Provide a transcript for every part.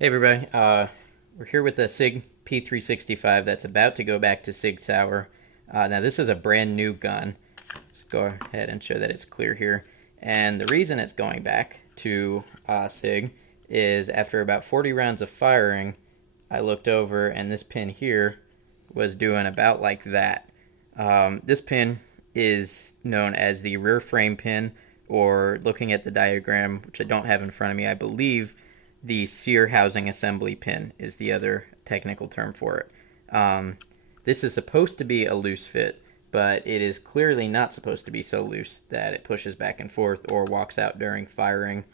Hey everybody, we're here with the Sig P365 that's about to go back to Sig Sauer. Now this is a brand new gun. Let's go ahead and show that it's clear here. And the reason it's going back to Sig is after about 40 rounds of firing, I looked over and this pin here was doing about like that. This pin is known as the rear frame pin, or looking at the diagram, which I don't have in front of me, I believe the sear housing assembly pin is the other technical term for it. This is supposed to be a loose fit, but it is clearly not supposed to be so loose that it pushes back and forth or walks out during firing.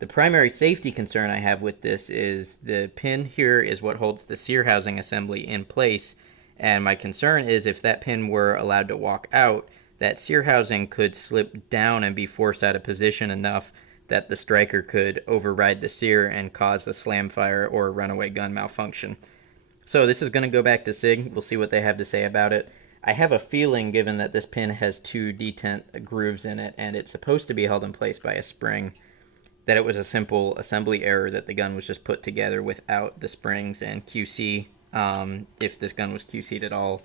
The primary safety concern I have with this is the pin here is what holds the sear housing assembly in place, and my concern is if that pin were allowed to walk out, that sear housing could slip down and be forced out of position enough that the striker could override the sear and cause a slam fire or a runaway gun malfunction. So this is going to go back to SIG. We'll see what they have to say about it. I have a feeling, given that this pin has two detent grooves in it and it's supposed to be held in place by a spring, that it was a simple assembly error, that the gun was just put together without the springs, and QC, if this gun was QC'd at all,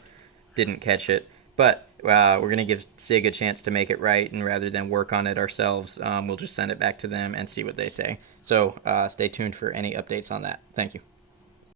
didn't catch it. But we're going to give SIG a chance to make it right, and rather than work on it ourselves, we'll just send it back to them and see what they say. So stay tuned for any updates on that. Thank you.